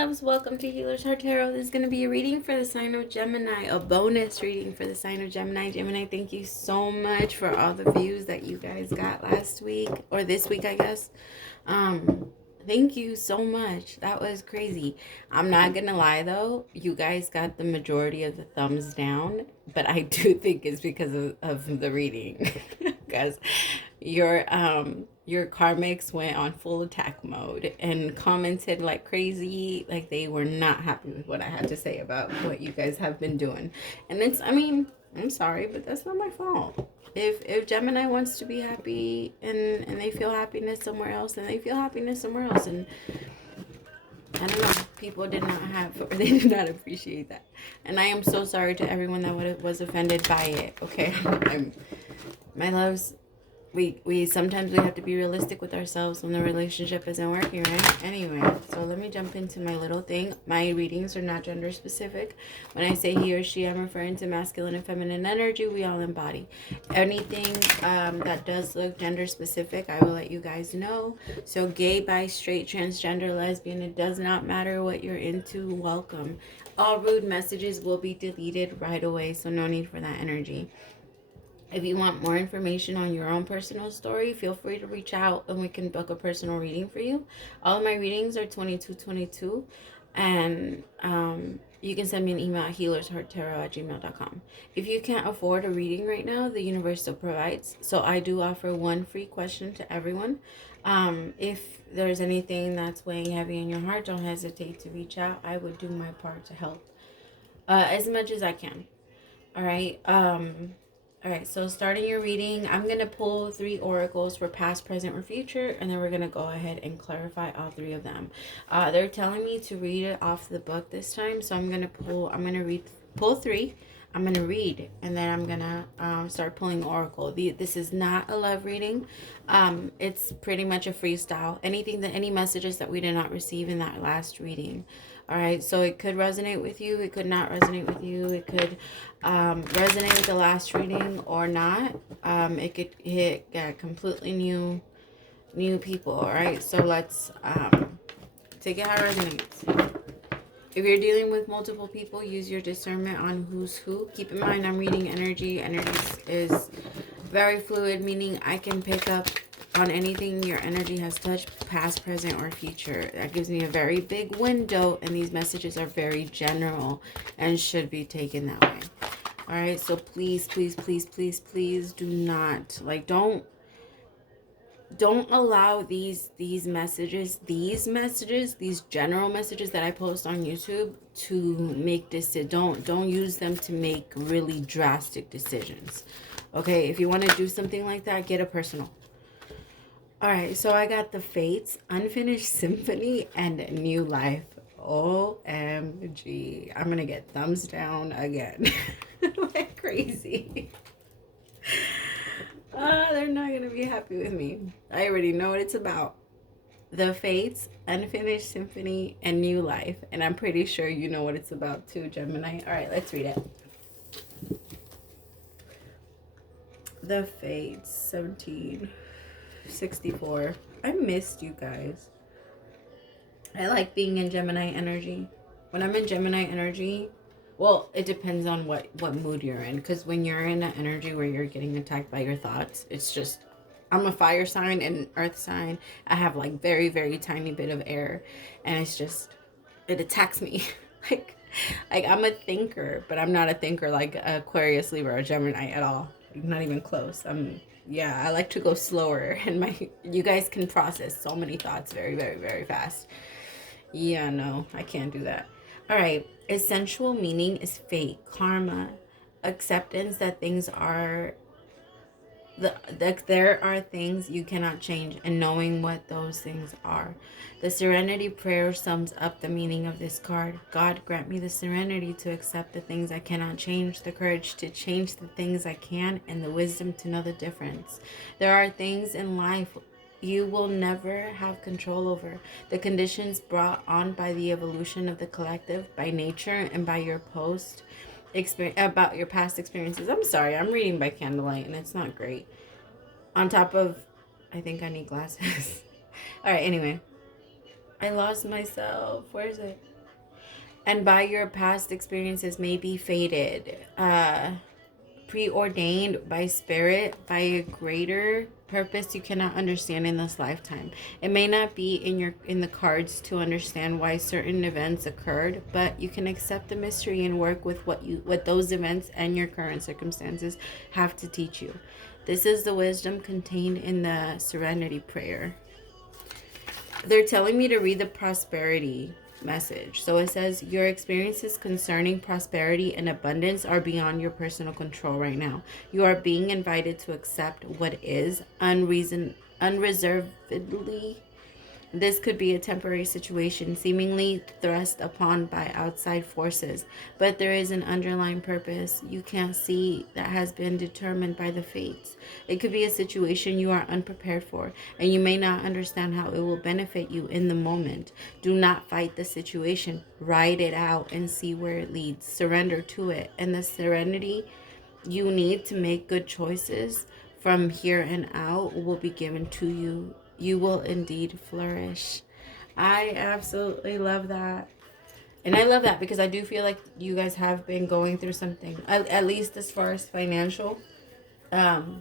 loves, welcome to Healer's Heart Tarot. This is going to be a reading for the sign of Gemini, a bonus reading for the sign of Gemini. Gemini, thank you so much for all the views that you guys got last week, or this week, I guess. Thank you so much. That was crazy. I'm not going to lie, though. You guys got the majority of the thumbs down, but I do think it's because of the reading. Because your karmics went on full attack mode and commented like crazy, like they were not happy with what I had to say about what you guys have been doing. And I'm sorry, but that's not my fault. If Gemini wants to be happy and they feel happiness somewhere else, then they feel happiness somewhere else. And I don't know, people did not have, or they did not appreciate that. And I am so sorry to everyone that was offended by it, okay? My loves, we sometimes we have to be realistic with ourselves when the relationship isn't working, right? Anyway, so let me jump into my little thing. My readings are not gender specific. When I say he or she, I'm referring to masculine and feminine energy we all embody. Anything that does look gender specific, I will let you guys know. So gay, bi, straight, transgender, lesbian, it does not matter what you're into. Welcome. All rude messages will be deleted right away, so no need for that energy. If you want more information on your own personal story, feel free to reach out and we can book a personal reading for you. All of my readings are 2222, and you can send me an email at HealersHeartTarot@gmail.com. If you can't afford a reading right now, the universe still provides. So I do offer one free question to everyone. If there's anything that's weighing heavy in your heart, don't hesitate to reach out. I would do my part to help as much as I can. All right. All right, so starting your reading, I'm going to pull 3 oracles for past, present, or future, and then we're going to go ahead and clarify all 3 of them. They're telling me to read it off the book this time, so I'm going to pull 3. I'm going to read, and then I'm going to start pulling oracle. This is not a love reading. It's pretty much a freestyle. Any messages that we did not receive in that last reading. All right, so it could resonate with you. It could not resonate with you. It could resonate with the last reading or not. It could hit completely new people. All right, so let's take it how it resonates. If you're dealing with multiple people, use your discernment on who's who. Keep in mind, I'm reading energy. Energy is very fluid, meaning I can pick up on anything your energy has touched, past, present, or future. That gives me a very big window, and these messages are very general and should be taken that way. All right, so please, please, please, please, please do not, don't allow these messages, these general messages that I post on YouTube to make don't use them to make really drastic decisions. Okay, if you want to do something like that, get a personal. All right, so I got the Fates, Unfinished Symphony, and New Life. OMG. I'm going to get thumbs down again. Like crazy. They're not going to be happy with me. I already know what it's about. The Fates, Unfinished Symphony, and New Life. And I'm pretty sure you know what it's about too, Gemini. All right, let's read it. The Fates, 1764. I missed you guys. I like being in Gemini energy. When I'm in Gemini energy, well, it depends on what mood you're in. Because when you're in an energy where you're getting attacked by your thoughts, it's just, I'm a fire sign and earth sign. I have like very, very tiny bit of air. And it's just, it attacks me. like I'm a thinker, but I'm not a thinker like Aquarius, Libra, or Gemini at all. Not even close. I like to go slower, and you guys can process so many thoughts very, very, very fast. Yeah, no, I can't do that. All right, essential meaning is fate, karma, acceptance that things are there are things you cannot change, and knowing what those things are. The Serenity Prayer sums up the meaning of this card. God, grant me the serenity to accept the things I cannot change, the courage to change the things I can, and the wisdom to know the difference. There are things in life you will never have control over. The conditions brought on by the evolution of the collective, by nature, and by your about your past experiences. I'm sorry, I'm reading by candlelight and it's not great. On top of, I think I need glasses. All right, anyway. I lost myself. Where is it? And by your past experiences may be fated, preordained by spirit, by a greater purpose you cannot understand in this lifetime. It may not be in the cards to understand why certain events occurred, but you can accept the mystery and work with what those events and your current circumstances have to teach you. This is the wisdom contained in the Serenity Prayer. They're telling me to read the prosperity message. So it says, your experiences concerning prosperity and abundance are beyond your personal control right now. You are being invited to accept what is unreservedly. This could be a temporary situation seemingly thrust upon by outside forces, but there is an underlying purpose you can't see that has been determined by the fates. It could be a situation you are unprepared for, and you may not understand how it will benefit you in the moment. Do not fight the situation. Ride it out and see where it leads. Surrender to it, and the serenity you need to make good choices from here and out will be given to you. You will indeed flourish. I absolutely love that. And I love that because I do feel like you guys have been going through something, at least as far as financial. It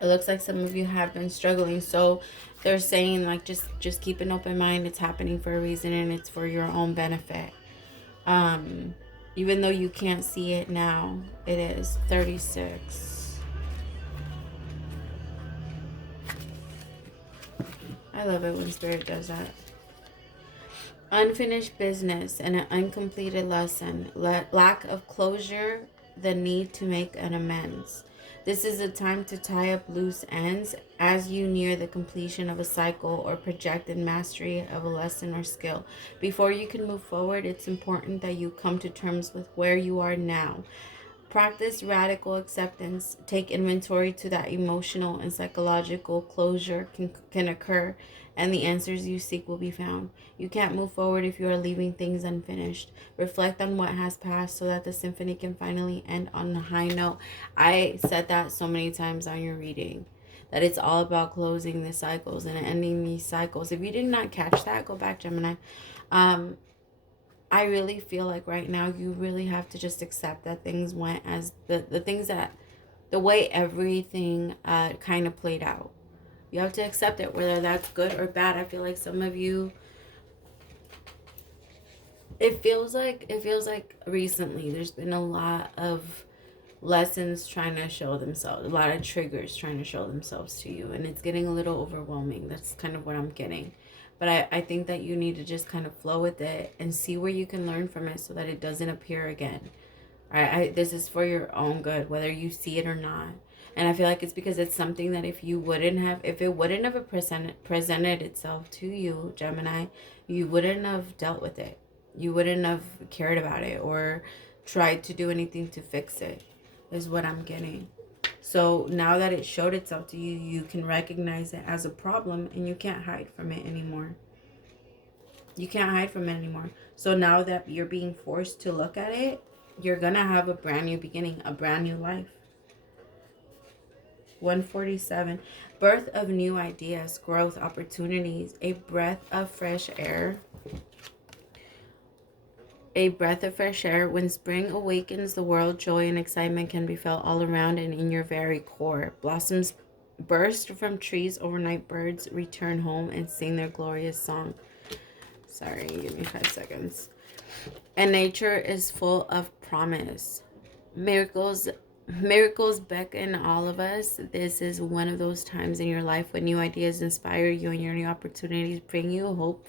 looks like some of you have been struggling. So they're saying, like, just keep an open mind. It's happening for a reason, and it's for your own benefit. Even though you can't see it now, it is 36. I love it when Spirit does that. Unfinished business and an uncompleted lesson. Lack of closure, the need to make an amends. This is a time to tie up loose ends as you near the completion of a cycle or projected mastery of a lesson or skill. Before you can move forward, it's important that you come to terms with where you are now. Practice radical acceptance. Take inventory to that emotional and psychological closure can occur, and the answers you seek will be found. You can't move forward if you are leaving things unfinished. Reflect on what has passed so that the symphony can finally end on a high note. I said that so many times on your reading, that it's all about closing the cycles and ending these cycles. If you did not catch that, go back, Gemini. I really feel like right now you really have to just accept that things went as the things that the way everything kind of played out. You have to accept it, whether that's good or bad. I feel like some of you, it feels like recently there's been a lot of lessons trying to show themselves, a lot of triggers trying to show themselves to you, and it's getting a little overwhelming. That's kind of what I'm getting. But I think that you need to just kind of flow with it and see where you can learn from it so that it doesn't appear again. All right, this is for your own good, whether you see it or not. And I feel like it's because it's something that if it wouldn't have presented itself to you, Gemini, you wouldn't have dealt with it. You wouldn't have cared about it or tried to do anything to fix it, is what I'm getting. So now that it showed itself to you, you can recognize it as a problem and you can't hide from it anymore. You can't hide from it anymore. So now that you're being forced to look at it, you're going to have a brand new beginning, a brand new life. 147. Birth of new ideas, growth, opportunities, a breath of fresh air. A breath of fresh air. When spring awakens the world, joy and excitement can be felt all around and in your very core. Blossoms burst from trees, overnight birds return home and sing their glorious song. Sorry, give me 5 seconds. And nature is full of promise. Miracles beckon all of us. This is one of those times in your life when new ideas inspire you and your new opportunities bring you hope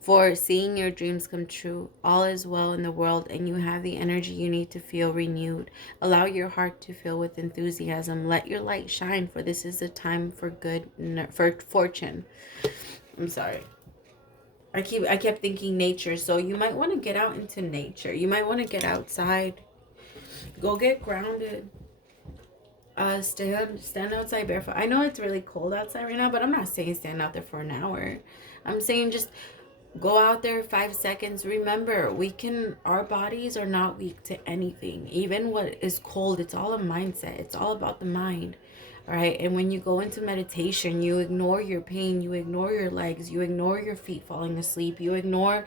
for seeing your dreams come true. All is well in the world and you have the energy you need to feel renewed. Allow your heart to fill with enthusiasm. Let your light shine, for this is a time for fortune. I'm sorry. I kept thinking nature, so you might want to get out into nature. You might want to get outside. Go get grounded. Stand outside barefoot. I know it's really cold outside right now, but I'm not saying stand out there for an hour. I'm saying just go out there 5 seconds. Remember, our bodies are not weak to anything. Even what is cold, it's all a mindset. It's all about the mind. All right. And when you go into meditation, you ignore your pain, you ignore your legs, you ignore your feet falling asleep, you ignore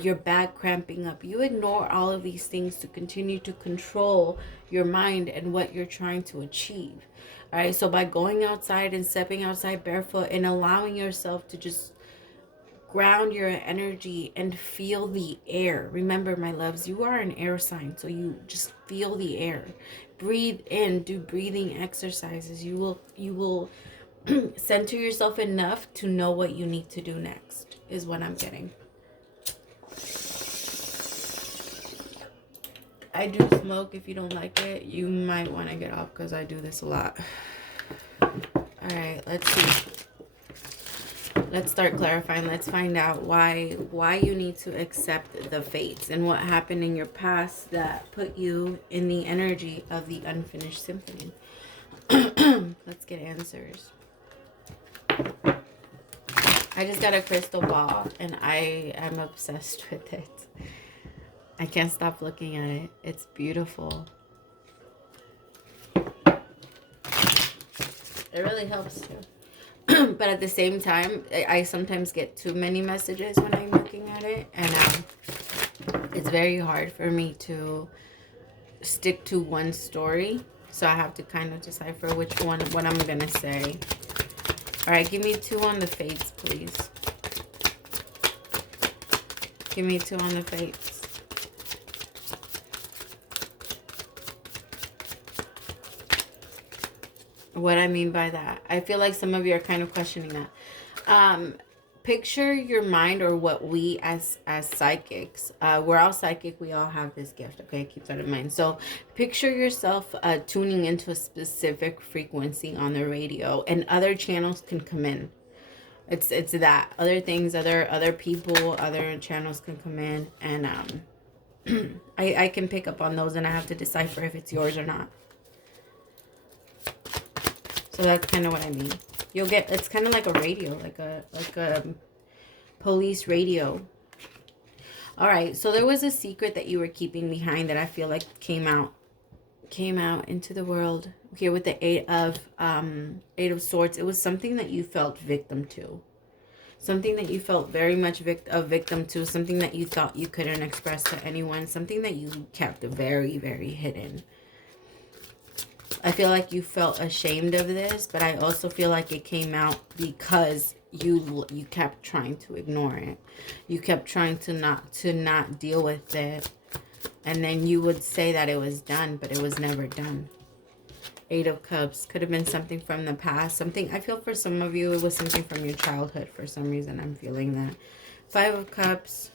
your back cramping up, you ignore all of these things to continue to control your mind and what you're trying to achieve. All right. So by going outside and stepping outside barefoot and allowing yourself to just ground your energy and feel the air. Remember, my loves, you are an air sign, so you just feel the air. Breathe in, do breathing exercises. You will center yourself enough to know what you need to do next, is what I'm getting. I do smoke. If you don't like it, you might want to get off, because I do this a lot. All right, let's see. Let's start clarifying. Let's find out why you need to accept the fates and what happened in your past that put you in the energy of the unfinished symphony. Let's get answers. I just got a crystal ball and I am obsessed with it. I can't stop looking at it. It's beautiful. It really helps too. But at the same time, I sometimes get too many messages when I'm looking at it. And it's very hard for me to stick to one story. So I have to kind of decipher which one, what I'm going to say. All right, give me 2 on the fates, please. Give me 2 on the fates. What I mean by that, I feel like some of you are kind of questioning that. Picture your mind, or what we as psychics, we're all psychic, we all have this gift, okay? Keep that in mind. So picture yourself tuning into a specific frequency on the radio, and other channels can come in. It's that other things, other people, other channels can come in, and I can pick up on those, and I have to decipher if it's yours or not. So that's kind of what I mean. You'll get, it's kind of like a radio, like a police radio. All right, so there was a secret that you were keeping behind that I feel like came out into the world here with the Eight of Swords. It was something that you felt victim to. Something that you felt very much a victim to. Something that you thought you couldn't express to anyone. Something that you kept very, very hidden. I feel like you felt ashamed of this, but I also feel like it came out because you kept trying to ignore it. You kept trying to not deal with it. And then you would say that it was done, but it was never done. 8 of Cups could have been something from the past. Something, I feel for some of you, it was something from your childhood for some reason. I'm feeling that. 5 of Cups.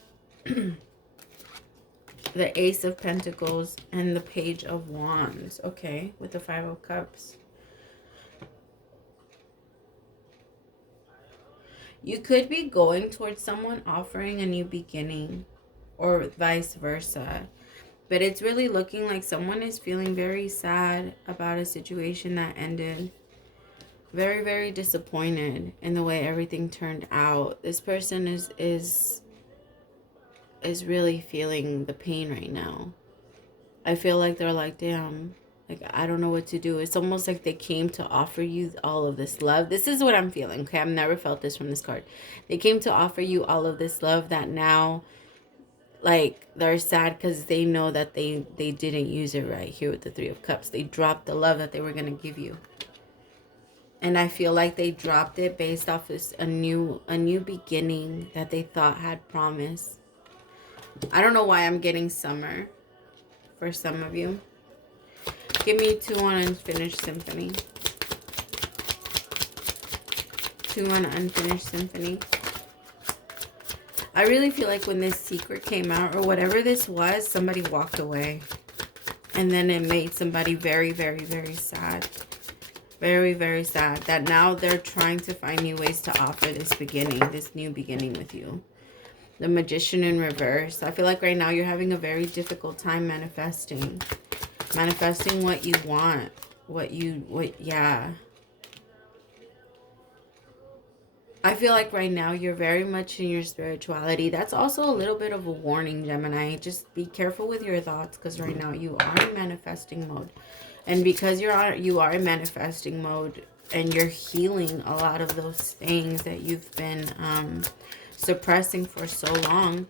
The Ace of Pentacles and the Page of Wands. Okay, with the 5 of Cups. You could be going towards someone offering a new beginning, or vice versa. But it's really looking like someone is feeling very sad about a situation that ended. Very, very disappointed in the way everything turned out. This person is really feeling the pain right now. I feel like they're like, damn, like, I don't know what to do. It's almost like they came to offer you all of this love. This is what I'm feeling, okay? I've never felt this from this card. They came to offer you all of this love that now, like, they're sad because they know that they didn't use it right here with the 3 of Cups. They dropped the love that they were going to give you. And I feel like they dropped it based off this a new beginning that they thought had promise. I don't know why I'm getting summer for some of you. Give me 2 on Unfinished Symphony. 2 on Unfinished Symphony. I really feel like when this secret came out, or whatever this was, somebody walked away. And then it made somebody very, very, very sad. Very, very sad. That now they're trying to find new ways to offer this beginning, this new beginning with you. The Magician in reverse. I feel like right now you're having a very difficult time manifesting. Manifesting what you want. Yeah. I feel like right now you're very much in your spirituality. That's also a little bit of a warning, Gemini. Just be careful with your thoughts, because right now you are in manifesting mode. And because you are in manifesting mode and you're healing a lot of those things that you've been suppressing for so long,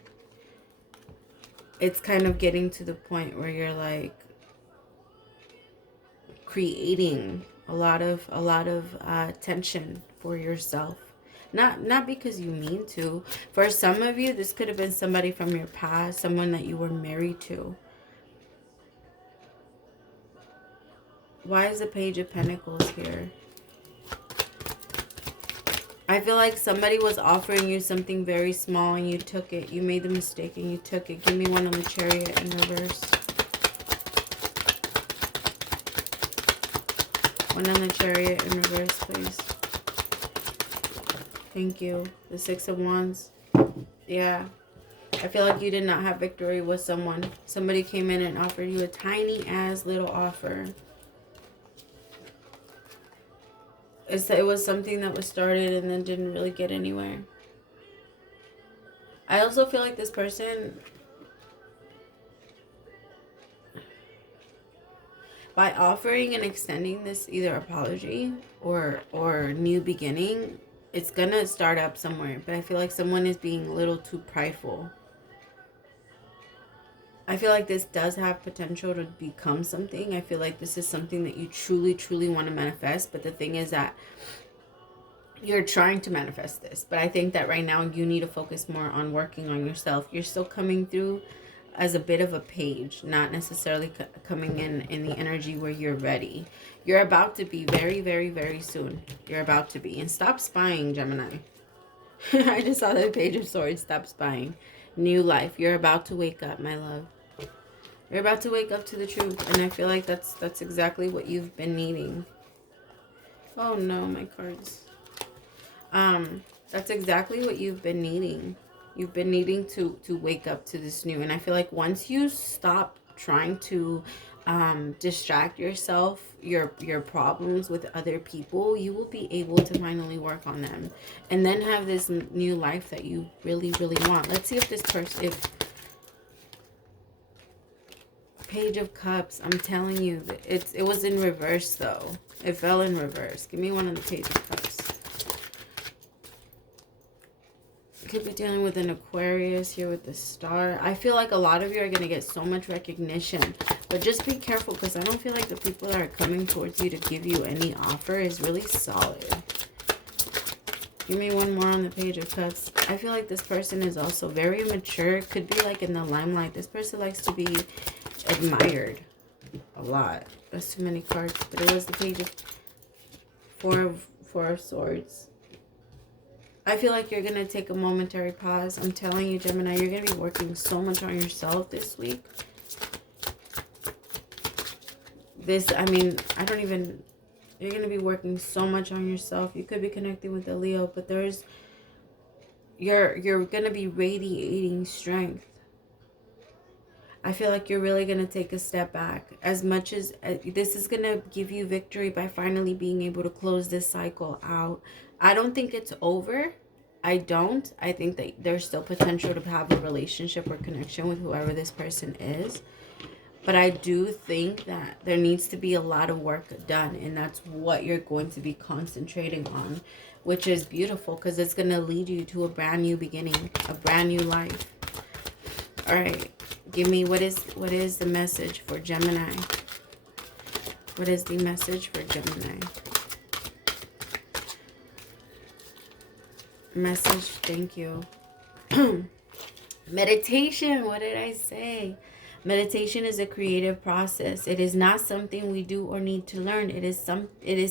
it's kind of getting to the point where you're like creating a lot of tension for yourself. Not because you mean to. For some of you, this could have been somebody from your past, someone that you were married to. Why is the Page of Pentacles here? I feel like somebody was offering you something very small and you took it. You made the mistake and you took it. Give me one on the Chariot in reverse. One on the Chariot in reverse, please. Thank you. The Six of Wands. Yeah. I feel like you did not have victory with someone. Somebody came in and offered you a tiny ass little offer. It was something that was started and then didn't really get anywhere. I also feel like this person, by offering and extending this either apology or new beginning, it's gonna start up somewhere. But I feel like someone is being a little too prideful. I feel like this does have potential to become something. I feel like this is something that you truly, truly want to manifest. But the thing is that you're trying to manifest this. But I think that right now you need to focus more on working on yourself. You're still coming through as a bit of a page, not necessarily coming in the energy where you're ready. You're about to be very, very, very soon. You're about to be. And stop spying, Gemini. I just saw the Page of Swords. Stop spying. New life. You're about to wake up, my love. You're about to wake up to the truth. And I feel like that's exactly what you've been needing. Oh no, my cards. That's exactly what you've been needing. You've been needing to wake up to this new. And I feel like once you stop trying to distract yourself, your problems with other people, you will be able to finally work on them. And then have this new life that you really, really want. Let's see if this person, Page of Cups, I'm telling you, it was in reverse though. It fell in reverse. Give me one on the Page of Cups. Could be dealing with an Aquarius here with the Star. I feel like a lot of you are going to get so much recognition. But just be careful, because I don't feel like the people that are coming towards you to give you any offer is really solid. Give me one more on the Page of Cups. I feel like this person is also very mature. Could be like in the limelight. This person likes to be admired a lot. That's too many cards. But it was the Page of Four of Swords. I feel like you're going to take a momentary pause. I'm telling you, Gemini, you're going to be working so much on yourself this week. You're going to be working so much on yourself. You could be connecting with a Leo, but you're going to be radiating strength. I feel like you're really going to take a step back. As much as this is going to give you victory by finally being able to close this cycle out. I don't think it's over. I don't. I think that there's still potential to have a relationship or connection with whoever this person is. But I do think that there needs to be a lot of work done. And that's what you're going to be concentrating on. Which is beautiful, because it's going to lead you to a brand new beginning. A brand new life. Alright. Give me what is the message for Gemini? What is the message for Gemini? Message, thank you. Meditation, what did I say? Meditation is a creative process. It is not something we do or need to learn. It is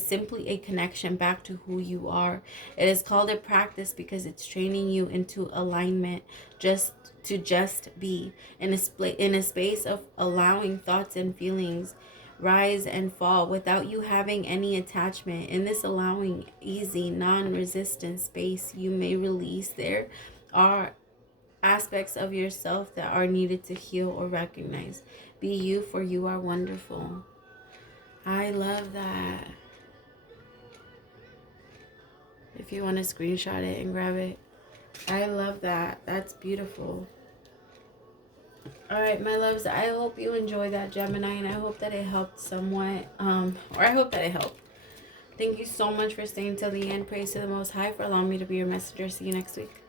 simply a connection back to who you are. It is called a practice because it's training you into alignment, just be in a space of allowing thoughts and feelings rise and fall without you having any attachment. In this allowing, easy, non-resistant space, you may release there are aspects of yourself that are needed to heal or recognize. Be you, for you are wonderful. I love that. If you want to screenshot it and grab it. I love that. That's beautiful. All right, my loves, I hope you enjoy that, Gemini, and I hope that it helped somewhat. Or I hope that it helped. Thank you so much for staying till the end. Praise to the Most High for allowing me to be your messenger. See you next week.